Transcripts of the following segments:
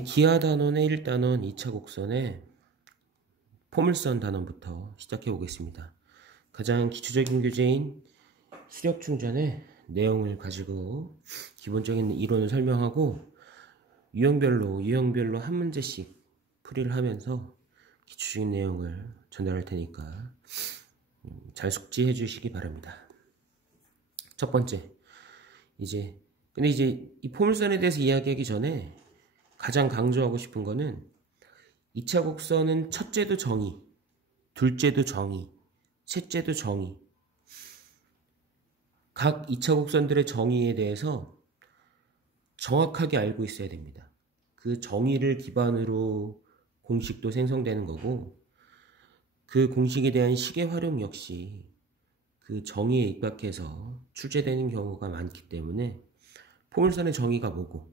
기하 단원의 1단원 2차 곡선의 포물선 단원부터 시작해 보겠습니다. 가장 기초적인 교재인 수력 충전의 내용을 가지고 기본적인 이론을 설명하고 유형별로 한 문제씩 풀이를 하면서 기초적인 내용을 전달할 테니까 잘 숙지해 주시기 바랍니다. 첫 번째, 근데 이 포물선에 대해서 이야기하기 전에 가장 강조하고 싶은 거는 2차 곡선은 첫째도 정의, 둘째도 정의, 셋째도 정의. 각 2차 곡선들의 정의에 대해서 정확하게 알고 있어야 됩니다. 그 정의를 기반으로 공식도 생성되는 거고, 그 공식에 대한 식의 활용 역시 그 정의에 입각해서 출제되는 경우가 많기 때문에 포물선의 정의가 뭐고,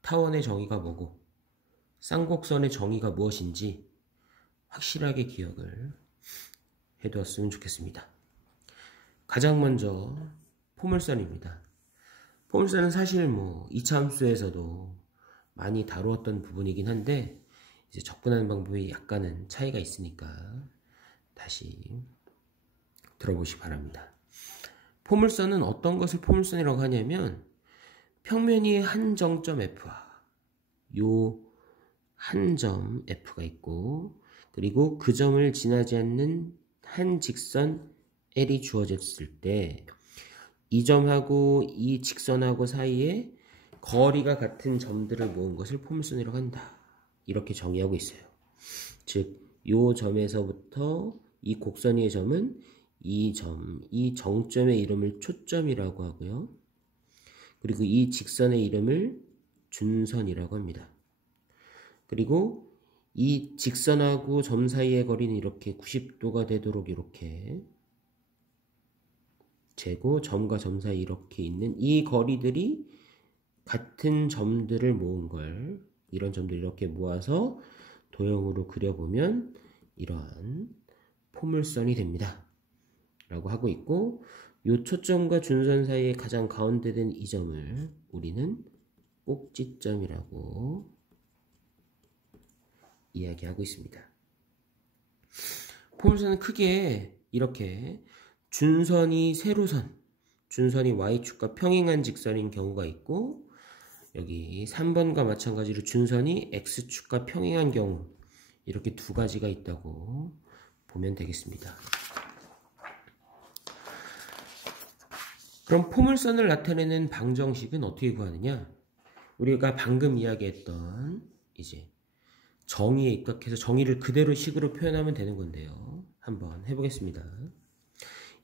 타원의 정의가 뭐고, 쌍곡선의 정의가 무엇인지 확실하게 기억을 해두었으면 좋겠습니다. 가장 먼저 포물선입니다. 포물선은 사실 2차 함수에서도 많이 다루었던 부분이긴 한데 이제 접근하는 방법이 약간은 차이가 있으니까 다시 들어보시기 바랍니다. 포물선은 어떤 것을 포물선이라고 하냐면 평면이 한 정점 F와 요 한 점 F가 있고, 그리고 그 점을 지나지 않는 한 직선 L이 주어졌을 때 이 점하고 이 직선하고 사이에 거리가 같은 점들을 모은 것을 포물선이라고 한다. 이렇게 정의하고 있어요. 즉, 요 점에서부터 이 곡선 위의 점은 이 정점의 이름을 초점이라고 하고요. 그리고 이 직선의 이름을 준선이라고 합니다. 그리고 이 직선하고 점 사이의 거리는 이렇게 90도가 되도록 이렇게 재고, 점과 점 사이 이렇게 있는 이 거리들이 같은 점들을 모은 걸, 이런 점들을 이렇게 모아서 도형으로 그려보면 이러한 포물선이 됩니다. 라고 하고 있고, 이 초점과 준선 사이에 가장 가운데 된 이 점을 우리는 꼭지점이라고 이야기하고 있습니다. 포물선은 크게 이렇게 준선이 세로선, 준선이 y축과 평행한 직선인 경우가 있고, 여기 3번과 마찬가지로 준선이 x축과 평행한 경우, 이렇게 두 가지가 있다고 보면 되겠습니다. 그럼 포물선을 나타내는 방정식은 어떻게 구하느냐? 우리가 방금 이야기했던 정의에 입각해서 정의를 그대로 식으로 표현하면 되는 건데요. 한번 해보겠습니다.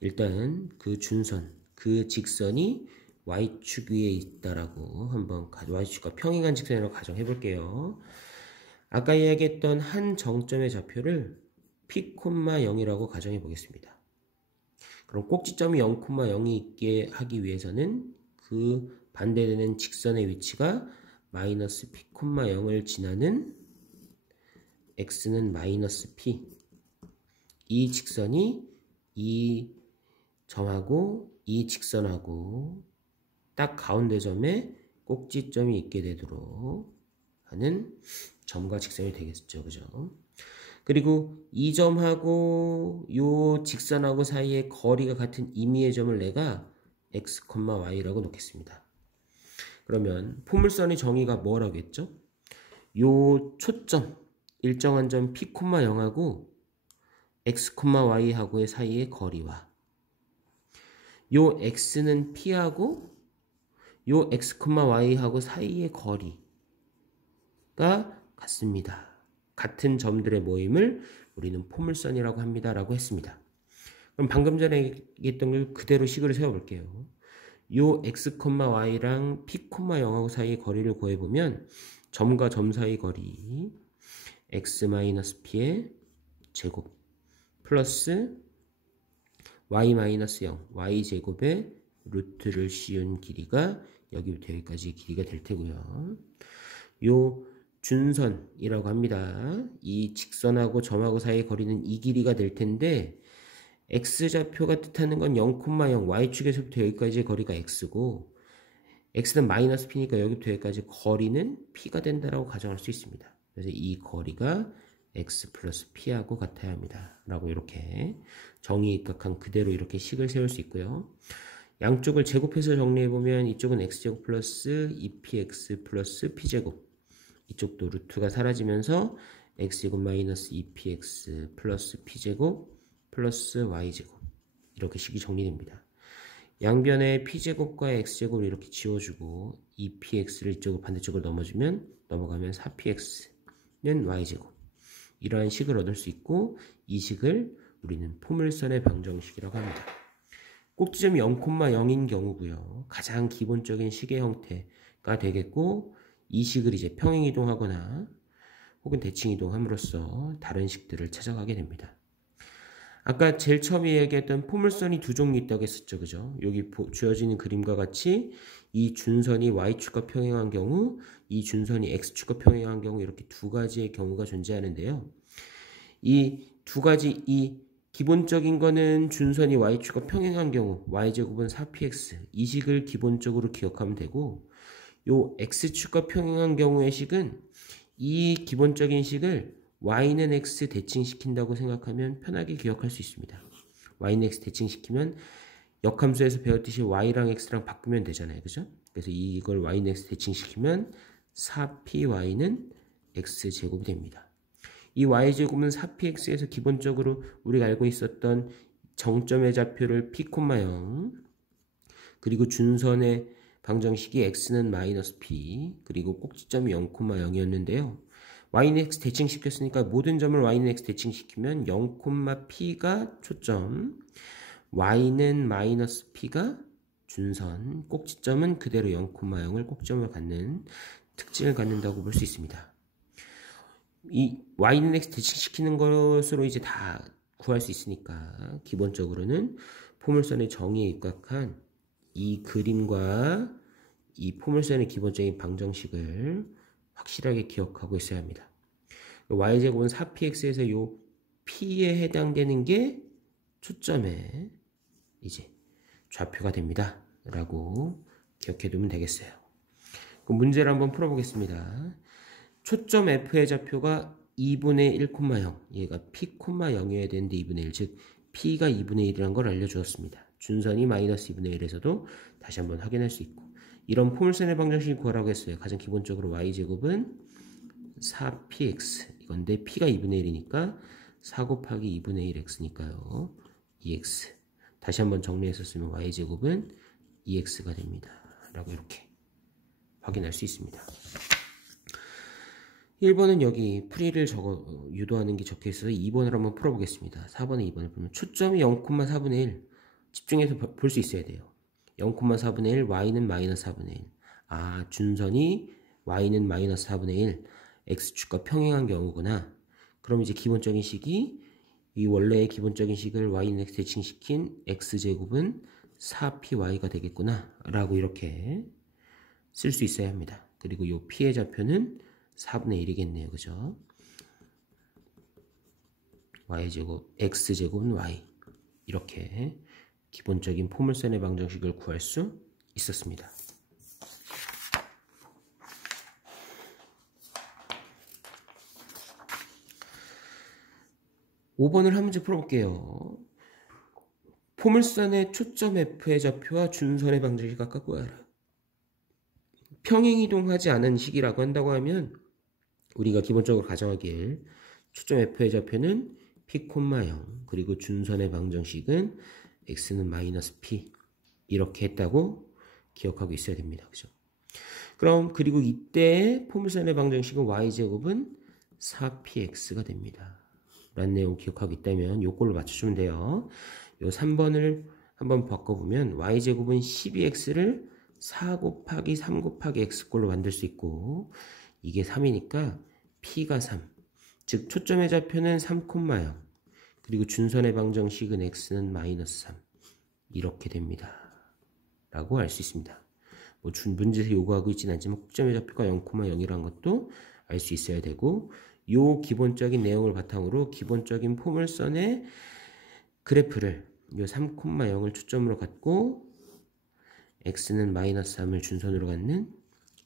일단 그 준선, 그 직선이 y축 위에 있다라고 한번 y축과 평행한 직선이라고 가정해 볼게요. 아까 이야기했던 한 정점의 좌표를 p,0이라고 가정해 보겠습니다. 그럼 꼭지점이 0,0이 있게 하기 위해서는 그 반대되는 직선의 위치가 마이너스 p,0을 지나는 x는 마이너스 p, 이 직선이 이 점하고 이 직선하고 딱 가운데 점에 꼭지점이 있게 되도록 하는 점과 직선이 되겠죠. 그죠? 그리고 이 점하고 요 직선하고 사이의 거리가 같은 임의의 점을 내가 x, y라고 놓겠습니다. 그러면 포물선의 정의가 뭐라고 했죠? 요 초점, 일정한 점 p,0하고 x, y하고의 사이의 거리와 요 x는 p하고 요 x, y하고 사이의 거리가 같습니다. 같은 점들의 모임을 우리는 포물선이라고 합니다. 라고 했습니다. 그럼 방금 전에 얘기했던 걸 그대로 식으로 세워볼게요. 요 x, y랑 p,0하고 사이의 거리를 구해보면 점과 점 사이 거리 x-p의 제곱 플러스 y-0, y제곱의 루트를 씌운 길이가 여기부터 여기까지 길이가 될 테고요. 요 준선이라고 합니다. 이 직선하고 점하고 사이의 거리는 이 길이가 될 텐데 x좌표가 뜻하는 건 0,0, y축에서부터 여기까지의 거리가 x고 x는 마이너스 p니까 여기부터 여기까지 거리는 p가 된다라고 가정할 수 있습니다. 그래서 이 거리가 x 플러스 p하고 같아야 합니다. 라고 이렇게 정의입각한 그대로 이렇게 식을 세울 수 있고요. 양쪽을 제곱해서 정리해보면 이쪽은 x제곱 플러스 2px 플러스 p제곱, 이쪽도 루트가 사라지면서 x제곱 마이너스 2px 플러스 p제곱 플러스 y제곱, 이렇게 식이 정리됩니다. 양변에 p제곱과 x제곱을 이렇게 지워주고 2px를 이쪽으로 반대쪽으로 넘어가면 4px는 y제곱, 이러한 식을 얻을 수 있고, 이 식을 우리는 포물선의 방정식이라고 합니다. 꼭지점이 0,0인 경우고요. 가장 기본적인 식의 형태가 되겠고, 이 식을 이제 평행이동하거나 혹은 대칭이동함으로써 다른 식들을 찾아가게 됩니다. 아까 제일 처음에 얘기했던 포물선이 두 종류 있다고 했었죠. 그죠? 여기 주어지는 그림과 같이 이 준선이 y축과 평행한 경우, 이 준선이 x축과 평행한 경우, 이렇게 두 가지의 경우가 존재하는데요. 이 두 가지, 이 기본적인 거는 준선이 y축과 평행한 경우, y제곱은 4px, 이 식을 기본적으로 기억하면 되고, 요 x축과 평행한 경우의 식은 이 기본적인 식을 y는 x 대칭시킨다고 생각하면 편하게 기억할 수 있습니다. y는 x 대칭시키면 역함수에서 배웠듯이 y랑 x랑 바꾸면 되잖아요. 그죠? 그래서 이걸 y는 x 대칭시키면 4py는 x제곱이 됩니다. 이 y제곱은 4px에서 기본적으로 우리가 알고 있었던 정점의 좌표를 p, 0, 그리고 준선의 방정식이 x는 마이너스 p, 그리고 꼭지점이 0,0이었는데요. y는 x 대칭시켰으니까 모든 점을 y는 x 대칭시키면 0,p가 초점, y는 마이너스 p가 준선, 꼭지점은 그대로 0,0을 꼭지점을 갖는 특징을 갖는다고 볼 수 있습니다. 이 y는 x 대칭시키는 것으로 이제 다 구할 수 있으니까 기본적으로는 포물선의 정의에 입각한 이 그림과 이 포물선의 기본적인 방정식을 확실하게 기억하고 있어야 합니다. y제곱은 4px에서 요 p에 해당되는 게 초점의 이제 좌표가 됩니다. 라고 기억해 두면 되겠어요. 그럼 문제를 한번 풀어보겠습니다. 초점 f의 좌표가 2분의 1,0, 얘가 p, 0이어야 되는데 2분의 1, 즉 p가 2분의 1이라는 걸 알려주었습니다. 준선이 마이너스 2분의 1에서도 다시 한번 확인할 수 있고, 이런 포물선의 방정식을 구하라고 했어요. 가장 기본적으로 y제곱은 4px 이건데 p가 2분의 1이니까 4 곱하기 2분의 1x니까요. 2x. 다시 한번 정리해서 쓰면 y제곱은 2x가 됩니다. 라고 이렇게 확인할 수 있습니다. 1번은 여기 풀이를 유도하는 게 적혀 있어서 2번을 한번 풀어보겠습니다. 4번에 2번을 보면 초점이 0,4분의 1 집중해서 볼 수 있어야 돼요. 0,4분의 1, y는 마이너스 4분의 1. 아, 준선이 y는 마이너스 4분의 1, x축과 평행한 경우구나. 그럼 이제 기본적인 식이 이 원래의 기본적인 식을 y는 x 대칭시킨 x제곱은 4py가 되겠구나 라고 이렇게 쓸 수 있어야 합니다. 그리고 이 p의 좌표는 4분의 1이겠네요. 그죠? y제곱, x제곱은 y. 이렇게 기본적인 포물선의 방정식을 구할 수 있었습니다. 5번을 한 문제 풀어볼게요. 포물선의 초점 F의 좌표와 준선의 방정식 각각 구하라. 평행이동하지 않은 식이라고 한다고 하면 우리가 기본적으로 가정하길 초점 F의 좌표는 P, 0 그리고 준선의 방정식은 X는 마이너스 P 이렇게 했다고 기억하고 있어야 됩니다. 그죠? 그럼 그리고 이때 포물선의 방정식은 Y제곱은 4PX가 됩니다. 라는 내용 기억하고 있다면 요걸로 맞춰주면 돼요. 요 3번을 한번 바꿔보면 Y제곱은 12X를 4 곱하기 3 곱하기 X꼴로 만들 수 있고 이게 3이니까 P가 3 즉 초점의 좌표는 3, 0 그리고 준선의 방정식은 X는 마이너스 3 이렇게 됩니다. 라고 알 수 있습니다. 뭐 문제에서 요구하고 있지는 않지만 꼭점의 좌표가 0, 0이라는 것도 알 수 있어야 되고 요 기본적인 내용을 바탕으로 기본적인 포물선의 그래프를 요 3, 0을 초점으로 갖고 x는 마이너스 3을 준선으로 갖는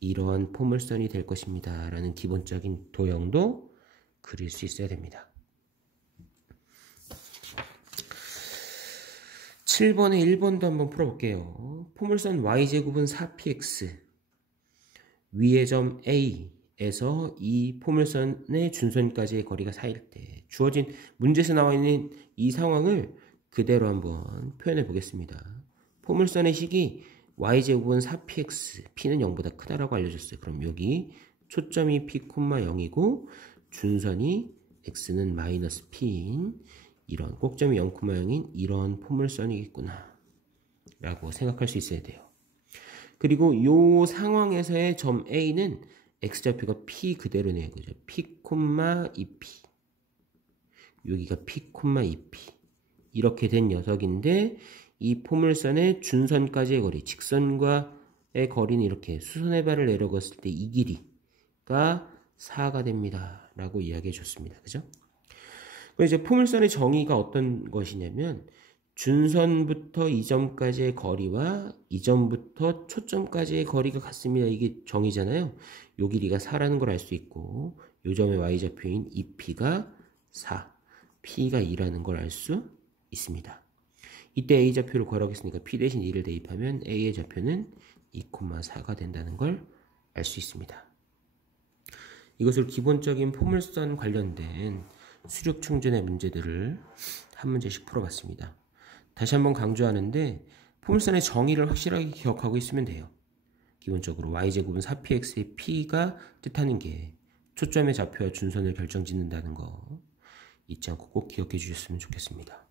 이러한 포물선이 될 것입니다. 라는 기본적인 도형도 그릴 수 있어야 됩니다. 7번에 1번도 한번 풀어볼게요. 포물선 y제곱은 4px 위의 점 A에서 이 포물선의 준선까지의 거리가 4일 때 주어진 문제에서 나와 있는 이 상황을 그대로 한번 표현해 보겠습니다. 포물선의 식이 y제곱은 4px, p는 0보다 크다라고 알려줬어요. 그럼 여기 초점이 p, 0이고 준선이 x는 마이너스 p인 이런 꼭점이 0, 0인 이런 포물선이겠구나 라고 생각할 수 있어야 돼요. 그리고 이 상황에서의 점 A는 x좌표가 p 그대로네요. 그죠? p, 2p 여기가 p, 2p 이렇게 된 녀석인데 이 포물선의 준선까지의 거리, 직선과의 거리는 이렇게 수선의 발을 내려갔을 때 이 길이가 4가 됩니다. 라고 이야기해 줬습니다. 그죠? 그럼 이제 포물선의 정의가 어떤 것이냐면 준선부터 이 점까지의 거리와 이 점부터 초점까지의 거리가 같습니다. 이게 정의잖아요. 요 길이가 4라는 걸 알 수 있고 요 점의 y좌표인 2p가 4, p가 2라는 걸 알 수 있습니다. 이때 a좌표를 구하라고 p 대신 2를 대입하면 a의 좌표는 2,4가 된다는 걸 알 수 있습니다. 이것을 기본적인 포물선 관련된 수력 충전의 문제들을 한 문제씩 풀어봤습니다. 다시 한번 강조하는데 포물선의 정의를 확실하게 기억하고 있으면 돼요. 기본적으로 y제곱은 4px의 p가 뜻하는 게 초점의 좌표와 준선을 결정짓는다는 거 잊지 않고 꼭 기억해 주셨으면 좋겠습니다.